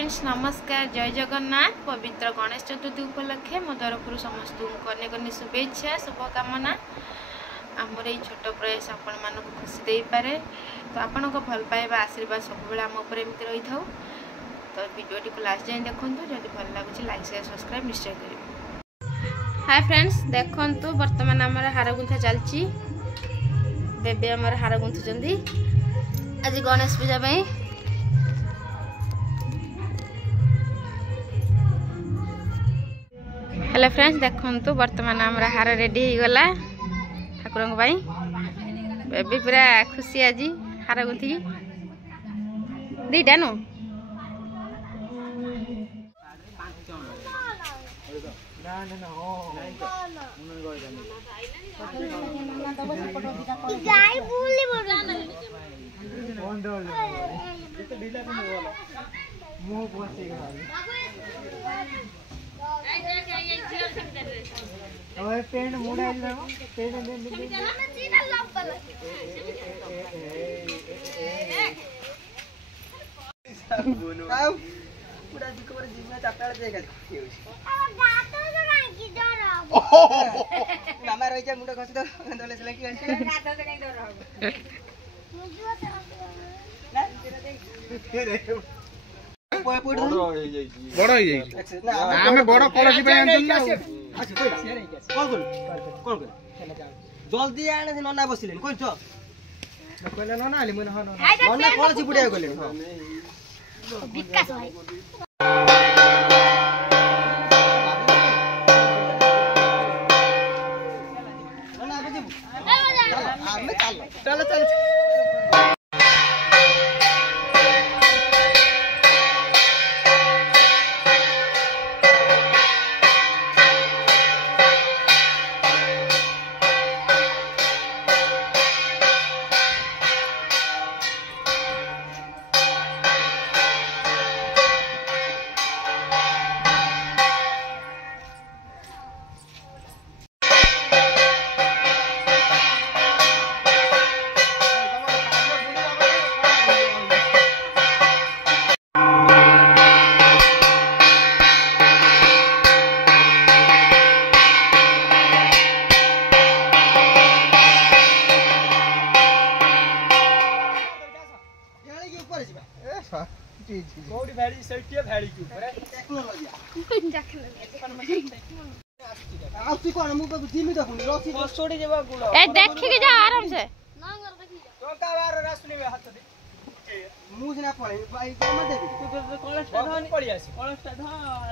Friends नमस्कार जय जगन्नाथ पवित्र गणेश चतुर्थी उपलक्षे मो तरफ समस्त अनेक अनेक शुभेच्छा शुभकामना आमर ये छोट प्रयास आपण मानक खुशी दे पारे तो आपण भल पाइबा आशीर्वाद सब आम एमती रही था तो वीडियो को लास्ट जाए देखूँ जब भल लगुच लाइक शेयर सब्सक्राइब निश्चय करेंगे। हाय फ्रेंड्स देखु बर्तमान आम हार गुंथा चलती बेबी आम हार गुंथुंट आज गणेश पूजा हेलो फ्रेंड्स देखु बर्तमान आम हार रेडी हो गला ठाकुर बेबी पूरा खुशी आज हार गुंथी दीटा नु पेंट मुड़ा मामा रही मुंड खसी तो बड़ जल्दी आने से नना बसिले कोन छ कहले नना आले मन नना कलसी बुडिया गले विकास भाई नना बजे हमें चलो चलो कोडी भैडी सेटिया भैडी के ऊपर टेक्नोलॉजी आउती कोन मु पे जिमी त खुनी रसी छोड़ी जेबा गुलो ए देखि के जा आराम से नांगर देखि तो का बार रासुनी में हाथ दे मु जना पळे भाई के मत दे तू कॉलेज धन पड़ी आसी कॉलेज धन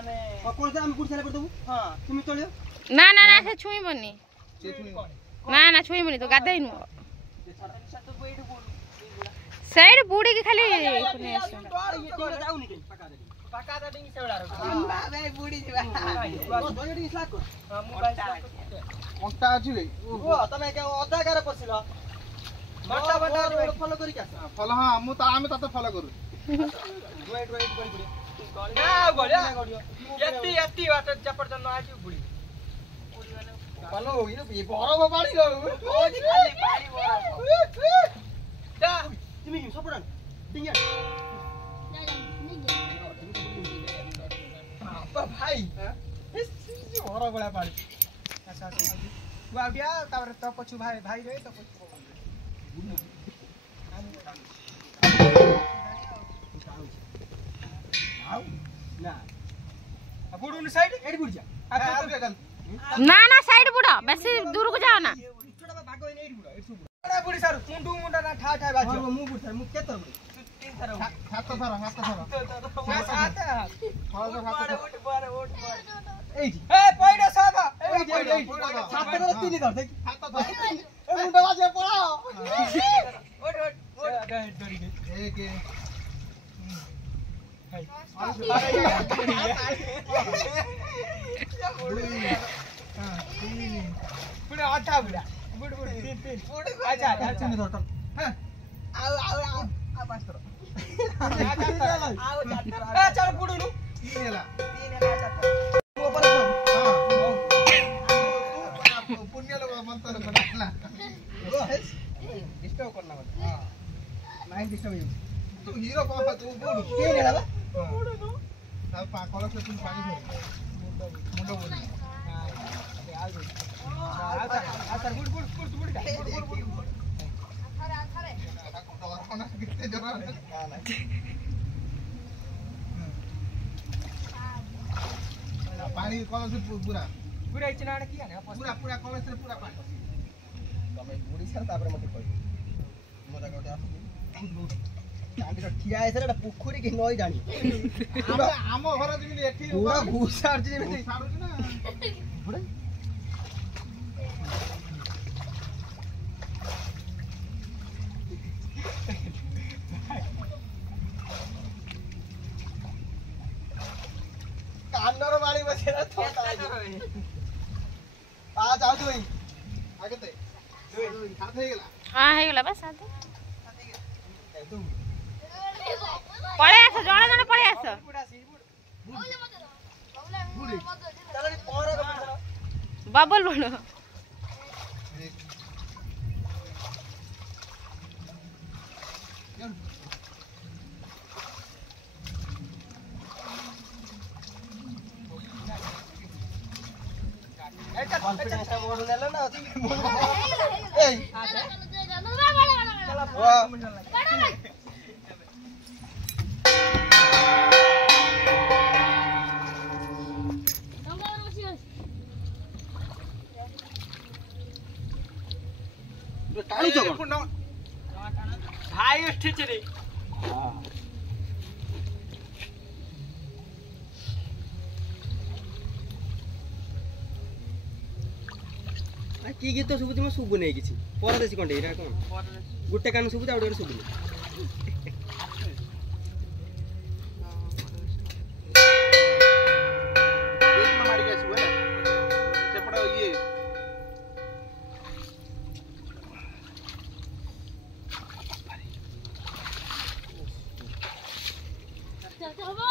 ने कॉलेज हम गुड साले कर दबु हां तुम चलियो ना ना ना से छुई बनी से छुई ना ना छुई बनी तो गादै नु साइड बूढ़ी की खाली पका दे सेवड़ा भाई बूढ़ी जीवा ओ दोयडी स्लाक हां मु कोंटा अछि रे ओ तमे के अधा करे पसिलो बटा बटा फॉलो करी के फॉलो हां मु त आमे त फॉलो करू वेट वेट करी ना गड़िया यति यति वाट चपर जन आछि बुढ़ी फॉलो होई रे बरो पानी लो ओ खाली पानी बरो दा तिमी कि सपडन टिंगा बाबा भाई इस बरो गला पानी अच्छा अच्छा वा बिया तापर त पछु भाई भाई रे त पछु आउ ना बुडुन साइड एडी बुड जा ना ना साइड बुडा बेसी दूर को जाओ ना छोटा भागो एडी बुडा एडी बड़ा बुडी सारू मुंडू मुंडा ना ठा ठा बाजो मु बुड सर मु केतर बुडी तीन थर हाथ थर हाथ थर उठ एडी ए पइडा सादा एडी सात थर तीन धर देख हाथ थर ए मुंडा बाजे पळाओ उठ डरी एक हाय बुडी आठा बुडा बुड बुड तीन अच्छा अच्छा नहीं धरता हां आओ मास्टर आओ जातर ए चल बुडू नु तीन हेला ऊपर हां पुण्य लोग मंत्र बनाला डिस्टर्ब करना मत हां नहीं डिस्टर्ब तू हीरो कौन तू बुडू तीन हेला बुडू କଳସ ତୁମ ପାଣି ଧରି ମୁଣ୍ଡ ବୁଲି ପାଣି କଳସ ପୁରା ପୁରା ଇଚ୍ଛା ନା କିଆ ନା ପୁରା ପୁରା କଳସରେ ପୁରା ପାଣି ତମେ ବୁଡି ସାର ତାପରେ ମତେ କହିବ ମଜା ଗୋଟେ ଆସୁଛି ଠିଆ ହେଇଥିଲା ପୋଖରୀ କି ନଈ ଜାଣି ଆମ ଘର ଯେମିତି ଏଠି ଘୁଷାରୁଛି ଯେମିତି ଛାଡୁଛି ନା କାନର ବାଳି ବସେଇଲା ଥଣ୍ଡା ଆ ଯାଉଛୁ ଭାଇ ଆଗେ ତେ ସାଥ ହେଇଗଲା हाँ ହେଇଗଲା बस साथ पळे आस जण जण पळे आस बबल बोलो कॉन्फिडेंस बोल नेला ना ए टाणी चो भाई ठीक रे की गीत सुबुची म सुबु नै किछि परदेशी कंडे इरा कोन गुटे कान सुबु आउडे सुबु एक मारी के सुबे सेपड़ ये चल चल